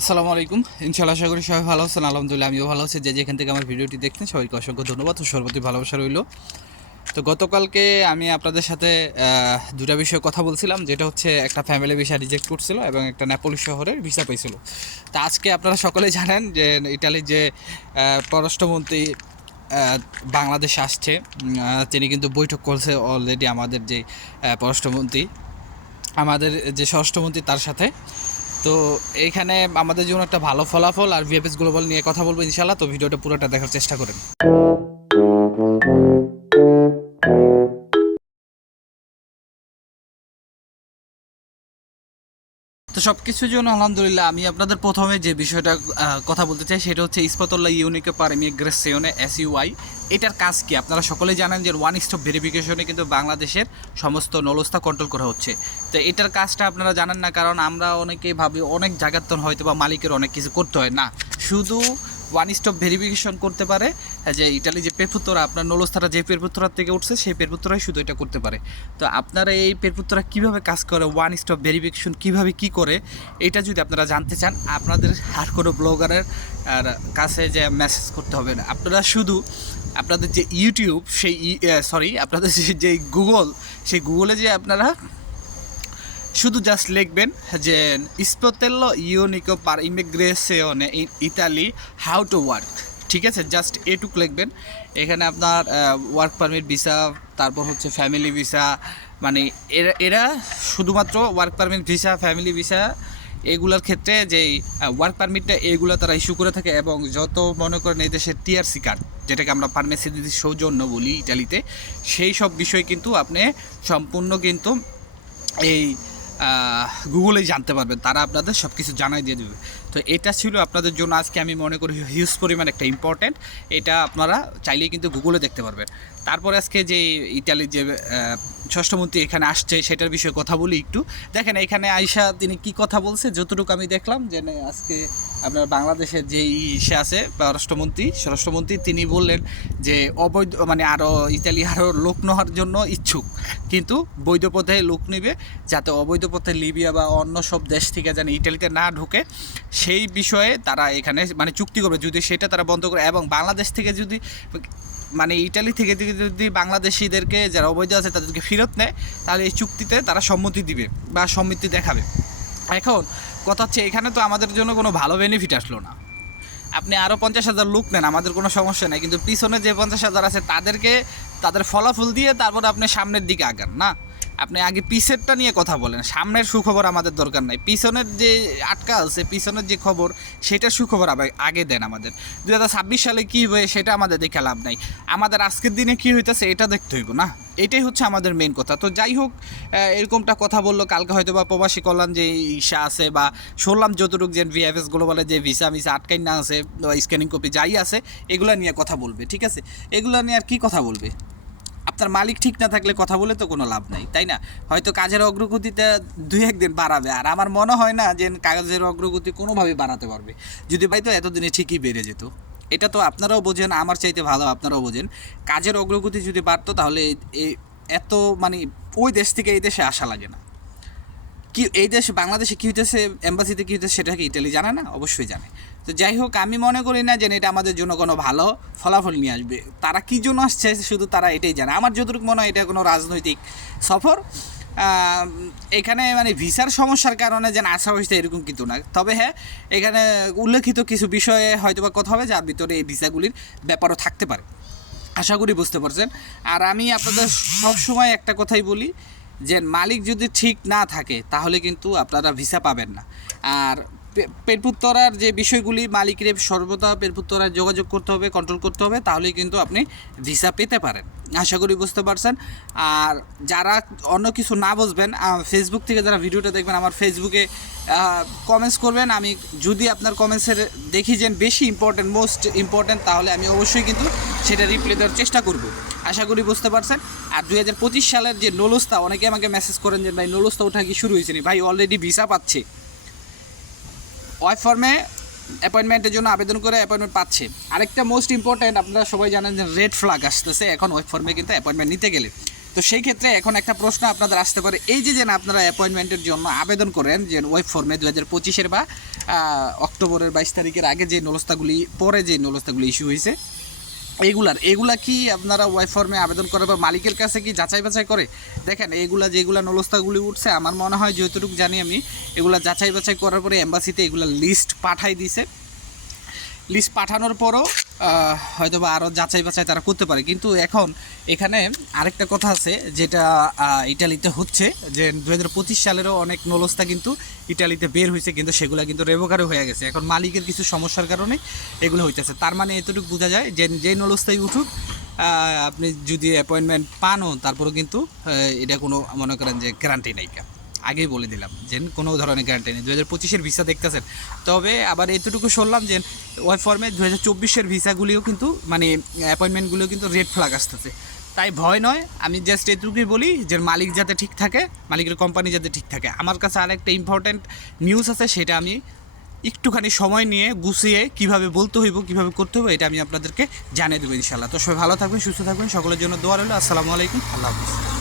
আসসালামু আলাইকুম। ইনশাআল্লাহ আশা করি সবাই ভালো আছেন। আলহামদুলিল্লাহ আমিও ভালো আছি। যে যেখান থেকে আমার ভিডিওটি দেখতেন সবাইকে অসংখ্য ধন্যবাদ ও সর্বতি ভালোবাসা রইল। তো গতকালকে আমি আপনাদের সাথে দুটা বিষয়ে কথা বলছিলাম, যেটা হচ্ছে একটা ফ্যামিলি ভিসা রিজেক্ট করছিল এবং একটা নেপোলি শহরের ভিসা পেয়েছিল। তা আজকে আপনারা সকলেই জানেন যে ইটালির যে পররাষ্ট্রমন্ত্রী বাংলাদেশে আসছে, তিনি কিন্তু বৈঠক করছে অলরেডি আমাদের যে পররাষ্ট্রমন্ত্রী, আমাদের যে স্বরাষ্ট্রমন্ত্রী তার সাথে। তো এইখানে আমাদের জন্য একটা ভালো ফলাফল আর ভিএফএস গ্লোবাল নিয়ে কথা বলবো ইনশাআল্লাহ। তো ভিডিওটা পুরোটা দেখার চেষ্টা করেন। তো সব কিছুর জন্য আলহামদুলিল্লাহ আমি আপনাদের প্রথমে যে বিষয়টা কথা বলতে চাই সেটা হচ্ছে ইস্পাতল্লা ইউনিকে পার ইমিগ্রেশনে এসইউআই। এটার কাজ কি আপনারা সকলেই জানেন যে ওয়ান স্টপ ভেরিফিকেশনে কিন্তু বাংলাদেশের সমস্ত নলস্তা কন্ট্রোল করা হচ্ছে। তো এটার কাজটা আপনারা জানেন না, কারণ আমরা অনেকেই ভাবি অনেক জায়গার তো হয়তো বা মালিকের অনেক কিছু করতে হয় না, শুধু ওয়ান স্টপ ভেরিফিকেশন করতে পারে যে ইটালি যে পেরপুত্তরা আপনার নলস্তারা যে পেরপুত্তরার থেকে উঠছে সেই পেরপুত্তরাই শুধু এটা করতে পারে। তো আপনারা এই পেরপুত্তরা কীভাবে কাজ করে, ওয়ান স্টপ ভেরিফিকেশন কীভাবে কী করে, এটা যদি আপনারা জানতে চান আপনাদের আর কোনো ব্লগারের কাছে যে মেসেজ করতে হবে না। আপনারা শুধু আপনাদের যে ইউটিউব সেই আপনাদের যে গুগল, সেই গুগলে যে আপনারা শুধু জাস্ট লিখবেন যে স্পোতেল্লো ইউনিকো পার ইমিগ্রেশনে in Italy how to work, ঠিক আছে, জাস্ট এটুক লিখবেন। এখানে আপনার ওয়ার্ক পারমিট ভিসা, তারপর হচ্ছে ফ্যামিলি ভিসা, মানে এরা শুধুমাত্র work permit visa, family visa এগুলোর ক্ষেত্রে যেই ওয়ার্ক পারমিটটা এগুলো তারা ইস্যু করে থাকে, এবং যত মনে করেন এই দেশের টিআরসি কার্ড, যেটাকে আমরা ফার্মেসি সৌজন্য বলি ইটালিতে, সেই সব বিষয় কিন্তু আপনি সম্পূর্ণ কিন্তু এই গুগলেই জানতে পারবেন, তারা আপনাদের সব কিছু জানাই দিয়ে দেবে। তো এটা ছিল আপনাদের জন্য আজকে আমি মনে করি হিউজ পরিমাণ একটা ইম্পর্ট্যান্ট। এটা আপনারা চাইলেই কিন্তু গুগলে দেখতে পারবেন। তারপরে আজকে যে ইটালির যে ষষ্ঠমন্ত্রী এখানে আসছে সেটার বিষয়ে কথা বলি একটু। দেখেন এখানে আইসা তিনি কি কথা বলছে, যতটুকু আমি দেখলাম যে আজকে আপনার বাংলাদেশের যে আছে স্বরাষ্ট্রমন্ত্রী তিনি বললেন যে অবৈধ মানে আরও ইতালি আরও লোক নেওয়ার জন্য ইচ্ছুক, কিন্তু বৈধ পথে লোক নেবে, যাতে অবৈধ পথে লিবিয়া বা অন্য সব দেশ থেকে যেন ইটালিতে না ঢুকে সেই বিষয়ে তারা এখানে মানে চুক্তি করবে, যদি সেটা তারা বন্ধ করে, এবং বাংলাদেশ থেকে যদি মানে ইটালি থেকে যদি বাংলাদেশিদেরকে যারা অবৈধ আছে তাদেরকে ফেরত নেয়, তাহলে এই চুক্তিতে তারা সম্মতি দিবে বা সম্মতি দেখাবে। এখন কথা হচ্ছে এখানে তো আমাদের জন্য কোনো ভালো বেনিফিট আসলো না। আপনি আরও 50,000 লোক নেন, আমাদের কোনো সমস্যা নেই, কিন্তু পিছনে যে 50,000 আছে তাদেরকে তাদের ফলাফল দিয়ে তারপর আপনি সামনের দিকে আগান না। আপনি আগে পিছেরটা নিয়ে কথা বলেন, সামনের সুখবর আমাদের দরকার নাই, পিছনের যে আটকা আছে পিছনের যে খবর সেটার সুখবর আগে দেন। আমাদের 2026 সালে কী হবে সেটা আমাদের দেখে লাভ নাই, আমাদের আজকের দিনে কী হইতেছে এটা দেখতে হইব না, এটাই হচ্ছে আমাদের মেন কথা। তো যাই হোক, এরকমটা কথা বললো কালকে হয়তো বা প্রবাসী কল্যাণ যে ইসা আছে বা শুনলাম যতটুকু যে ভিএফএস গ্লোবালে যে ভিসা আটকাই না আছে, স্ক্যানিং কপি যাই আছে এগুলো নিয়ে কথা বলবে, ঠিক আছে। এগুলো নিয়ে আর কী কথা বলবে, আপনার মালিক ঠিক না থাকলে কথা বলে তো কোনো লাভ নাই, তাই না? হয়তো কাজের অগ্রগতিটা 2-1 দিন বাড়াবে, আর আমার মনে হয় না যে কাজের অগ্রগতি কোনোভাবেই বাড়াতে পারবে। যদি পাই তো এতদিনে ঠিকই বেড়ে যেত। এটা তো আপনারাও বোঝেন, আমার চাইতে ভালো আপনারাও বোঝেন। কাজের অগ্রগতি যদি বাড়তো তাহলে এত মানে ওই দেশ থেকে এই দেশে আসা লাগে না। কি এই দেশে বাংলাদেশে কী হইতেছে, এম্বাসিতে কী হইতেছে সেটা কি ইটালি জানে না? অবশ্যই জানে। তো যাই হোক, আমি মনে করি না যে এটা আমাদের জন্য কোনো ভালো ফলাফল নিয়ে আসবে। তারা কী জন্য আসছে শুধু তারা এটাই জানে। আমার যতটুকু মনে হয় এটা কোনো রাজনৈতিক সফর। এখানে মানে ভিসার সমস্যার কারণে যেন আসা হয়েছে এরকম কিন্তু না। তবে হ্যাঁ, এখানে উল্লেখিত কিছু বিষয়ে হয়তো বা কথা হবে যার ভিতরে এই ভিসাগুলির ব্যাপারও থাকতে পারে। আশা করি বুঝতে পারছেন। আর আমি আপনাদের সবসময় একটা কথাই বলি যে মালিক যদি ঠিক না থাকে তাহলে কিন্তু আপনারা ভিসা পাবেন না। আর পেরপুত্তরার যে বিষয়গুলি মালিকের সর্বদা পেরপুত্তরায় যোগাযোগ করতে হবে, কন্ট্রোল করতে হবে, তাহলেই কিন্তু আপনি ভিসা পেতে পারেন। আশা করি বুঝতে পারছেন। আর যারা অন্য কিছু না বুঝবেন, ফেসবুক থেকে যারা ভিডিওটা দেখবেন আমার ফেসবুকে কমেন্টস করবেন। আমি যদি আপনার কমেন্টসের দেখি যে বেশি ইম্পর্টেন্ট, মোস্ট ইম্পর্টেন্ট, তাহলে আমি অবশ্যই কিন্তু সেটা রিপ্লাই দেওয়ার চেষ্টা করব। আশা করি বুঝতে পারছেন। আর 2025 সালের যে নলস্তা, অনেকে আমাকে মেসেজ করেন যে ভাই নলস্তা ওঠা কি শুরু হয়েছে নি? ভাই অলরেডি ভিসা পাচ্ছে, ওয়াই ফর্মে অ্যাপয়েন্টমেন্টের জন্য আবেদন করে অ্যাপয়েন্টমেন্ট পাচ্ছে। আরেকটা মোস্ট ইম্পর্ট্যান্ট, আপনারা সবাই জানেন যে রেড ফ্ল্যাগ আসতেছে এখন ওয়েব ফর্মে কিন্তু অ্যাপয়েন্টমেন্ট নিতে গেলে। তো সেই ক্ষেত্রে এখন একটা প্রশ্ন আপনাদের আসতে পারে, এই যে আপনারা অ্যাপয়েন্টমেন্টের জন্য আবেদন করেন যে ওয়েব ফর্মে 2025-এর বা অক্টোবরের 22 তারিখের আগে যে নলস্তাগুলি পরে যে নলস্তাগুলি ইস্যু হয়েছে এগুলা কি আপনারা ওয়েব ফর্মে আবেদন করে বা মালিকের কাছে কি যাচাই বাছাই করে? দেখেন যেগুলা নলস্তাগুলি উঠছে আমার মনে হয় যতটুকু জানি আমি, এগুলা যাচাই বাছাই করার পরে এম্বাসিতে এগুলা লিস্ট পাঠাই দিছে। লিস্ট পাঠানোর পরও হয়তো বা আরও যাচাই বাছাই তারা করতে পারে। কিন্তু এখন এখানে আরেকটা কথা আছে যেটা ইটালিতে হচ্ছে, যে 2025 সালেরও অনেক নলস্তা কিন্তু ইটালিতে বের হয়েছে, কিন্তু সেগুলো কিন্তু রেভোকারও হয়ে গেছে। এখন মালিকের কিছু সমস্যার কারণে এগুলো হইতেছে। তার মানে এতটুকু বোঝা যায় যে যেই নলস্তাই উঠুক আপনি যদি অ্যাপয়েন্টমেন্ট পানও তারপরেও কিন্তু এটা কোনো মনে করেন যে গ্যারান্টি নাই। আগেই বলে দিলাম যে কোনো ধরনের গ্যারান্টি নেই। 2025-এর ভিসা দেখতেছেন, তবে আবার এতটুকু শুনলাম যে ওই ফর্মে 2024-এর ভিসাগুলিও কিন্তু মানে অ্যাপয়েন্টমেন্টগুলিও কিন্তু রেড ফ্ল্যাগ আসতেছে। তাই ভয় নয়, আমি জাস্ট এটুকুই বলি যে মালিক যাতে ঠিক থাকে, মালিকের কোম্পানি যাতে ঠিক থাকে। আমার কাছে আরেকটা ইম্পর্ট্যান্ট নিউজ আছে, সেটা আমি একটুখানি সময় নিয়ে গুছিয়ে কীভাবে বলতে হইব, কীভাবে করতে হবে, এটা আমি আপনাদেরকে জানিয়ে দেবো ইনশাল্লাহ। তো সবাই ভালো থাকবেন, সুস্থ থাকবেন, সকলের জন্য দোয়া রইল। আসসালামু আলাইকুম, আল্লাহ হাফিজ।